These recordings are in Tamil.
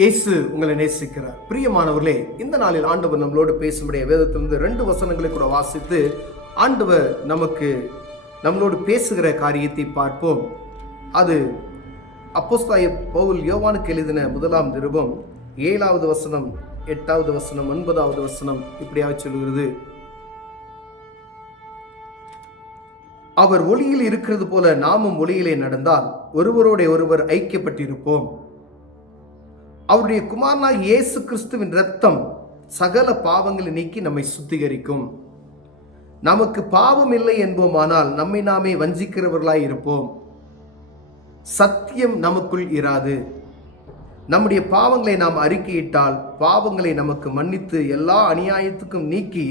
இயேசு உங்களை நேசிக்கிறார். பிரியமானவர்களே, இந்த நாளில் ஆண்டவர் நம்மளோடு பேசும்படிய வேதத்திலிருந்து 2 வசனங்களை கூட வாசித்து ஆண்டவர் நம்மளோடு பேசுகிற காரியத்தை பார்ப்போம். அது அப்போஸ்தலனாகிய பவுல் யோவானுக்கு எழுதின 1 நிருபம் 7வது வசனம், 8வது வசனம், 9வது வசனம் இப்படியாக சொல்கிறது. அவர் ஒளியில் இருக்கிறது போல நாமும் ஒளியிலே நடந்தால் ஒருவரோட ஒருவர் ஐக்கியப்பட்டிருப்போம். அவருடைய குமாரனாகிய இயேசு கிறிஸ்துவின் இரத்தம் சகல பாவங்களை நீக்கி நம்மை சுத்திகரிக்கும். நமக்கு பாவம் இல்லை என்போமானால் நம்மை நாமே வஞ்சிக்கிறவர்களாய் இருப்போம். சத்தியம் நமக்குள் இராது. நம்முடைய பாவங்களை நாம் அறிக்கையிட்டால் பாவங்களை நமக்கு மன்னித்து எல்லா அநியாயத்துக்கும் நீக்கி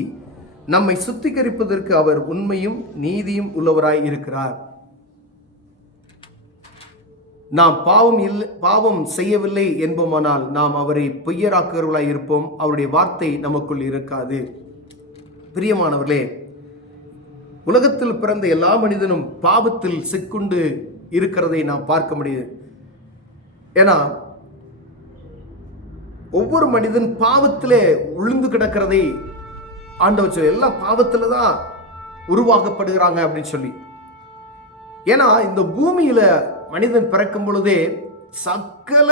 நம்மை சுத்திகரிப்பதற்கு அவர் உண்மையும் நீதியும் உள்ளவராய் இருக்கிறார். நாம் பாவம் செய்யவில்லை என்போமானால் நாம் அவரை பொய்யராக்குகிறவர்களாய் இருப்போம். அவருடைய வார்த்தை நமக்குள் இருக்காது. பிரியமானவர்களே, உலகத்தில் பிறந்த எல்லா மனிதனும் பாவத்தில் சிக்குண்டு இருக்கிறதை நாம் பார்க்க முடியுது. ஏன்னா ஒவ்வொரு மனிதன் பாவத்திலே விழுந்து கிடக்கிறதை ஆண்டவர் சொல்லி, எல்லாம் பாவத்தில் தான் உருவாக்கப்படுகிறாங்க அப்படின்னு சொல்லி. ஏன்னா இந்த பூமியில மனிதன் பிறக்கும் பொழுதே சகல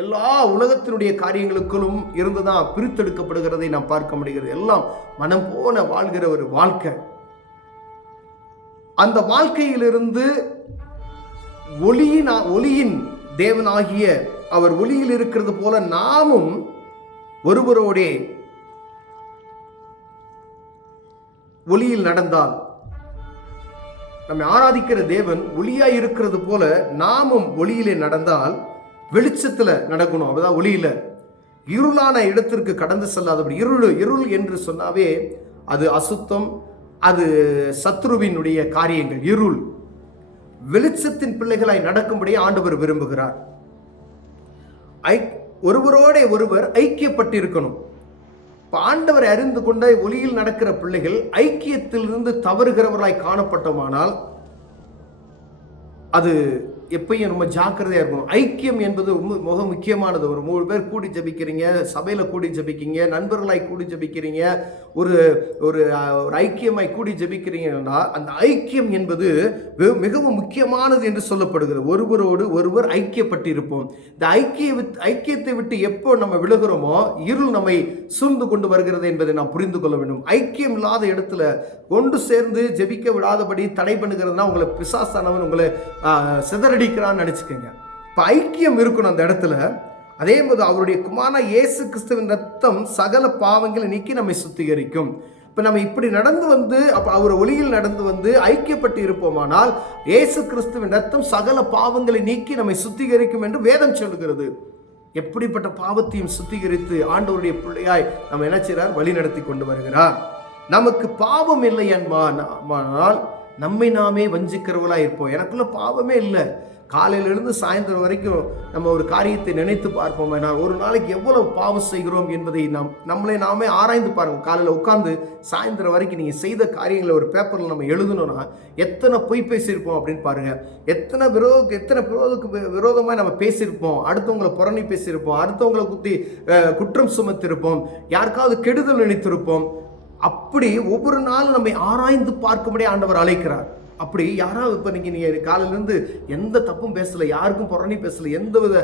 எல்லா உலகத்தினுடைய காரியங்களுக்குள்ளும் இருந்துதான் பிரித்தெடுக்கப்படுகிறதை நாம் பார்க்க முடிகிறது. எல்லாம் மனம் போன வாழ்கிற ஒரு வாழ்க்கை. அந்த வாழ்க்கையிலிருந்து ஒளியின் தேவனாகிய அவர் ஒளியில் இருக்கிறது போல நாமும் ஒருவரோடே ஒளியில் நடந்தால், நம்மை ஆராதிக்கிற தேவன் ஒளியாய் இருக்கிறது போல நாமும் ஒளியிலே நடந்தால் வெளிச்சத்தில் நடக்கணும். அப்பதான் ஒளியில இருளான இடத்திற்கு கடந்து செல்லாதபடி. இருள் என்று சொன்னாவே அது அசுத்தம், அது சத்ருவினுடைய காரியங்கள். இருள் வெளிச்சத்தின் பிள்ளைகளாய் நடக்கும்படி ஆண்டவர் விரும்புகிறார். ஒருவரோட ஒருவர் ஐக்கியப்பட்டிருக்கணும். ஆண்டவரை அறிந்து கொண்ட ஒளியில் நடக்கிற பிள்ளைகள் ஐக்கியத்திலிருந்து தவறுகிறவர்களாய் காணப்பட்டோமானால் அது எப்பயும் ரொம்ப ஜாக்கிரதையா இருக்கும். ஐக்கியம் என்பது மிக முக்கியமானது. ஒரு 3 பேர் கூடி ஜபிக்கிறீங்க, சபையில கூடி ஜபிக்கிறீங்க, நண்பர்களாய் கூடி ஜபிக்கிறீங்க, ஒரு ஒரு ஐக்கியமாய் கூடி ஜபிக்கிறீங்கன்னா அந்த ஐக்கியம் என்பது மிகவும் முக்கியமானது என்று சொல்லப்படுகிறது. ஒருவரோடு ஒருவர் ஐக்கியப்பட்டிருப்போம். இந்த ஐக்கியத்தை விட்டு எப்போ நம்ம விழுகிறோமோ இருள் நம்மை சூழ்ந்து கொண்டு வருகிறது என்பதை நாம் புரிந்து கொள்ள வேண்டும். ஐக்கியம் இல்லாத இடத்துல ஒன்று சேர்ந்து ஜெபிக்க விடாதபடி தடை பண்ணுகிறதுனா உங்களை பிசாசானவன் உங்களை சிதறடிக்கிறான்னு நினைச்சுக்கோங்க. இப்போ ஐக்கியம் இருக்கணும் அந்த இடத்துல. அதே போது அவருடைய குமாரனான இயேசு கிறிஸ்துவின் ரத்தம் சகல பாவங்களை நீக்கி நம்மை சுத்திகரிக்கும். இப்போ நம்ம இப்படி நடந்து வந்து அவர் ஒளியில் நடந்து வந்து ஐக்கியப்பட்டு இருப்போமானால் இயேசு கிறிஸ்துவின் ரத்தம் சகல பாவங்களை நீக்கி நம்மை சுத்திகரிக்கும் என்று வேதம் சொல்லுகிறது. எப்படிப்பட்ட பாவத்தையும் சுத்திகரித்து ஆண்டவருடைய பிள்ளையாய் நம்ம என்ன செய்கிறார்? வழி நடத்தி கொண்டு வருகிறார். நமக்கு பாவம் இல்லை என்பானால் நம்மை நாமே வஞ்சிக்கிறவர்களாக இருப்போம். எனக்குள்ள பாவமே இல்லை. காலையிலிருந்து சாயந்தரம் வரைக்கும் நம்ம ஒரு காரியத்தை நினைத்து பார்ப்போம். ஒரு நாளைக்கு எவ்வளவு பாவம் செய்கிறோம் என்பதை நம்மளை நாமே ஆராய்ந்து பாருங்க. காலையில் உட்காந்து சாயந்தரம் வரைக்கும் நீங்கள் செய்த காரியங்களை ஒரு பேப்பரில் நம்ம எழுதணும்னா எத்தனை பொய் பேசியிருப்போம் அப்படின்னு பாருங்க. எத்தனை விரோதமாக நம்ம பேசியிருப்போம். அடுத்தவங்களை புறணி பேசியிருப்போம். அடுத்தவங்களை குற்றம் சுமத்திருப்போம். யாருக்காவது கெடுதல் நினைத்திருப்போம். அப்படி ஒவ்வொரு நாளும் நம்மை ஆராய்ந்து பார்க்கும்படி ஆண்டவர் அழைக்கிறார். அப்படி யாராவது இப்போ நீங்கள் காலையிலேருந்து எந்த தப்பும் பேசலை, யாருக்கும் புறணி பேசலை, எந்த வித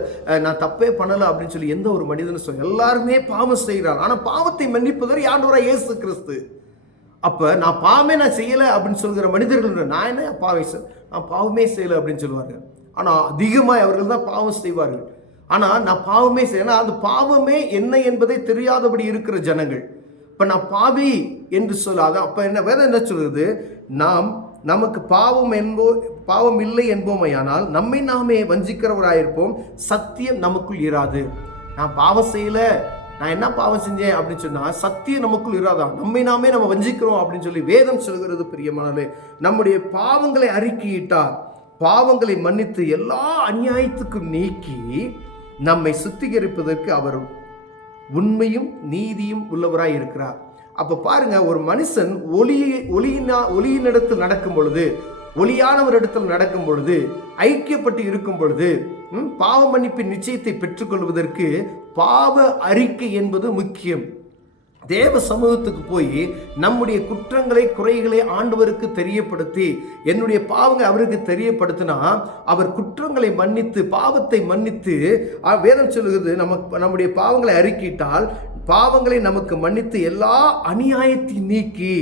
நான் தப்பே பண்ணலை அப்படின்னு சொல்லி எந்த ஒரு மனிதனும் சொல்ல, எல்லாருமே பாவம் செய்கிறார். ஆனால் பாவத்தை மன்னிப்பதற்கு ஆண்டவராக இயேசு கிறிஸ்து. அப்போ நான் பாவமே செய்யலை அப்படின்னு சொல்கிற மனிதர்கள் நான் என்ன நான் பாவமே செய்யலை அப்படின்னு சொல்லுவார்கள். ஆனால் அதிகமாக அவர்கள் தான் பாவம் செய்வார்கள். ஆனால் நான் பாவமே செய்யலை, அந்த பாவமே என்ன என்பதை தெரியாதபடி இருக்கிற ஜனங்கள். இப்போ நான் பாவி என்று சொல்லாத அப்போ என்ன வேதம் என்ன சொல்கிறது? நமக்கு பாவம் இல்லை என்போமையானால் நம்மை நாமே வஞ்சிக்கிறவராயிருப்போம். சத்தியம் நமக்குள் இராது. நான் பாவம் செய்யலை, நான் என்ன பாவம் செஞ்சேன் அப்படின்னு சொன்னால் சத்தியம் நமக்குள் இராதான். நம்மை நாமே நம்ம வஞ்சிக்கிறோம் அப்படின்னு சொல்லி வேதம் சொல்கிறது. பிரியமானவர்களே, நம்முடைய பாவங்களை அறிக்கையிட்டார், பாவங்களை மன்னித்து எல்லா அநியாயத்துக்கும் நீக்கி நம்மை சுத்திகரிப்பதற்கு அவர் உண்மையும் நீதியும் உள்ளவராய் இருக்கிறார். அப்ப பாருங்க, ஒரு மனுஷன் ஒளியினிடத்தில் நடக்கும் பொழுது ஒளியானவர் இடத்தில் நடக்கும் பொழுது, ஐக்கியப்பட்டு இருக்கும் பொழுது, பாவ மன்னிப்பின் நிச்சயத்தை பெற்றுக்கொள்வதற்கு பாவ அறிக்கை என்பது முக்கியம். தேவ சமூகத்துக்கு போய் நம்முடைய குற்றங்களை, குறைகளை ஆண்டவருக்கு தெரியப்படுத்தி, என்னுடைய பாவங்களை அவருக்கு தெரியப்படுத்தினா அவர் குற்றங்களை மன்னித்து, பாவத்தை மன்னித்து, வேதம் சொல்லுகிறது நம்முடைய பாவங்களை அறிக்கிட்டால் பாவங்களை நமக்கு மன்னித்து எல்லா அநியாயத்தையும் நீக்கி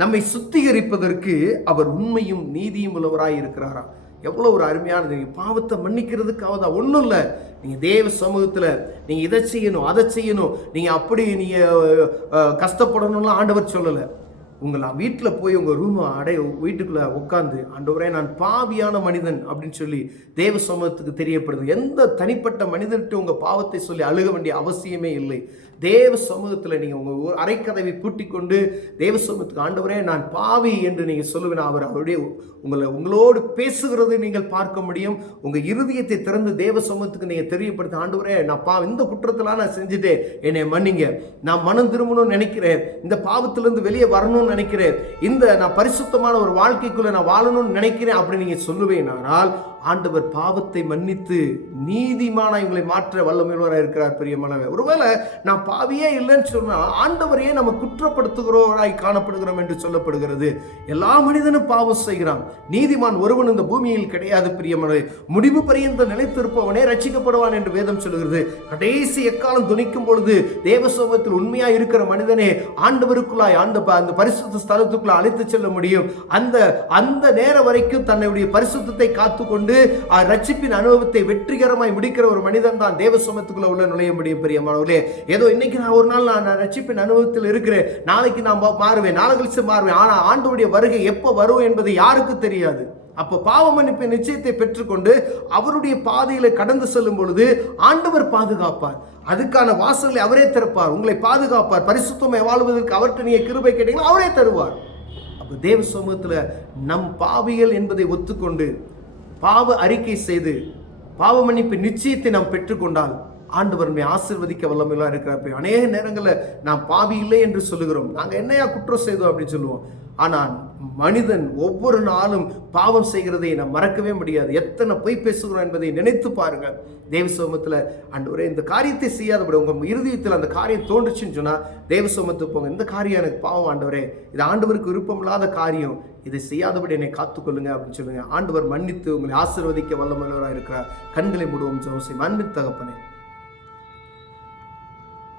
நம்மை சுத்திகரிப்பதற்கு அவர் உண்மையும் நீதியும் உள்ளவராய் இருக்கிறாராம். எவ்வளோ ஒரு அருமையானது. பாவத்தை மன்னிக்கிறதுக்காக தான், ஒன்றும் இல்லை. நீங்கள் தேவ சமூகத்தில் நீங்கள் இதை செய்யணும், அதை செய்யணும், நீங்கள் அப்படி நீங்கள் கஷ்டப்படணும்லாம் ஆண்டவர் சொல்லலை. உங்களை வீட்டில் போய் உங்கள் ரூமை வீட்டுக்குள்ளே உட்காந்து, ஆண்டவரே நான் பாவியான மனிதன் அப்படின்னு சொல்லி தேவ சமூகத்துக்கு தெரியப்படுது. எந்த தனிப்பட்ட மனிதன்ட்டு உங்கள் பாவத்தை சொல்லி அழுக வேண்டிய அவசியமே இல்லை. தேவ சமூகத்தில் நீங்கள் உங்கள் அரைக்கதவை பூட்டி கொண்டு தேவ சமூகத்துக்கு, ஆண்டவரே நான் பாவி என்று நீங்கள் சொல்லுவேன். அவர் அவருடைய உங்களோடு பேசுகிறது நீங்கள் பார்க்க முடியும். உங்கள் இருதயத்தை திறந்து தேவ சமூகத்துக்கு நீங்கள் தெரியப்படுத்த, ஆண்டவரே நான் இந்த குற்றத்தெல்லாம் நான் செஞ்சுட்டேன், என்னை மன்னிங்க, நான் மனம் திரும்பணும்னு நினைக்கிறேன், இந்த பாவத்திலிருந்து வெளியே வரணும்னு நினைக்கிறேன், நான் பரிசுத்தமான ஒரு வாழ்க்கைக்குள்ள நான் வாழணும்னு நினைக்கிறேன் அப்படி நீங்க சொல்லுவேனால் ஆண்டவர் பாவத்தை மன்னித்து நீதிமானாய் உங்களை மாற்ற வல்லமையுள்ளவராக இருக்கிறார். பிரியமானவரே, ஒருவேளை நான் பாவியே இல்லைன்னு சொன்னா ஆண்டவரையே நம்ம குற்றப்படுத்துகிறவராய் காணப்படுகிறோம் என்று சொல்லப்படுகிறது. எல்லா மனிதனும் பாவம் செய்கிறான், நீதிமான் ஒருவன் இந்த பூமியில் கிடையாது. பிரியமானவரே, முடிவு பரியந்த நிலைத்திருப்பவனே ரட்சிக்கப்படுவான் என்று வேதம் சொல்லுகிறது. கடைசி எக்காலம் துணிக்கும் பொழுது தேவ சமூகத்தில் உண்மையா இருக்கிற மனிதனே ஆண்டவருக்குள்ளாய் அந்த பரிசுத்த ஸ்தலத்துக்குள்ள அழைத்து செல்ல முடியும். அந்த நேரம் வரைக்கும் தன்னுடைய பரிசுத்தத்தை காத்துக்கொண்டு ரட்சிப்பின் அனுபவத்தை வெற்றிகரமாய் முடிக்கிற ஒரு மனிதன் தான் தேவ சமூகத்துக்குள்ள உள்ள நுழைய முடியும். பிரியமானவர்களே, ஏதோ இன்னைக்கு நான் ஒரு நாள் நான் ரட்சிப்பின் அனுபவத்தில் இருக்கிறேன், நாளைக்கு நான் மாறுவேன், நாளை கழிச்சு மாறுவேன், ஆனா ஆண்டவருடைய வருகை எப்ப வரும் என்பது யாருக்கு தெரியாது. அப்போ பாவ மன்னிப்பின் நிச்சயத்தை பெற்றுக்கொண்டு அவருடைய பாதையில கடந்து செல்லும் பொழுது ஆண்டவர் பாதுகாப்பார். அதுக்கான வாசல்களை அவரே திறப்பார், உங்களை பாதுகாப்பார். பரிசுத்தமாய் வாழ்வதற்கு அவர்கிட்ட நீங்க கிருபை கேட்டீங்கன்னா அவரே தருவார். அப்போ தேவ சமூகத்தில் நம் பாவிகள் என்பதை ஒத்துக்கொண்டு பாவ அறிக்கை செய்து பாவ மன்னிப்பு நிச்சயத்தை நாம் பெற்றுக்கொண்டால் ஆண்டவர் ஆசீர்வதிக்க வல்லமையாக இருக்கிறார். அநேக நேரங்களில் நாம் பாவி இல்லை என்று சொல்லுகிறோம், நாங்கள் என்னையா குற்றம் செய்தோம் அப்படின்னு சொல்லுவோம். ஆனால் மனிதன் ஒவ்வொரு நாளும் பாவம் செய்கிறதை நாம் மறக்கவே முடியாது. எத்தனை பொய் பேசுகிறோம் என்பதை நினைத்து பாருங்கள். தேவ சமூகத்தில் ஆண்டவரே இந்த காரியத்தை செய்யாதபடி உங்கள் இருதயத்தில் அந்த காரியம் தோன்றுச்சுன்னு சொன்னால் தேவ சமூகத்துக்கு போங்க. இந்த காரியம் எனக்கு பாவம் ஆண்டவரே, இது ஆண்டவருக்கு விருப்பம் இல்லாத காரியம், இதை செய்யாதபடி என்னை காத்துக்கொள்ளுங்க அப்படின்னு சொல்லுங்க. ஆண்டவர் மன்னித்து உங்களை ஆசீர்வதிக்க வல்லமையாக இருக்கிறார். கண்களை மூடுவோம். ஜெபம். அன்பின் தகப்பனே,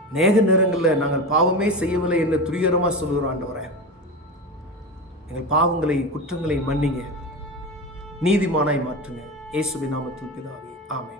அநேக நேரங்களில் நாங்கள் பாவமே செய்யவில்லை என்று துரியரமாக சொல்லுகிறோம். ஆண்டவரே, எங்கள் பாவங்களை, குற்றங்களை மன்னிங்க, நீதிமானாய் மாற்றுங்க. இயேசுவின் நாமத்தில் பிதாவே, ஆமென்.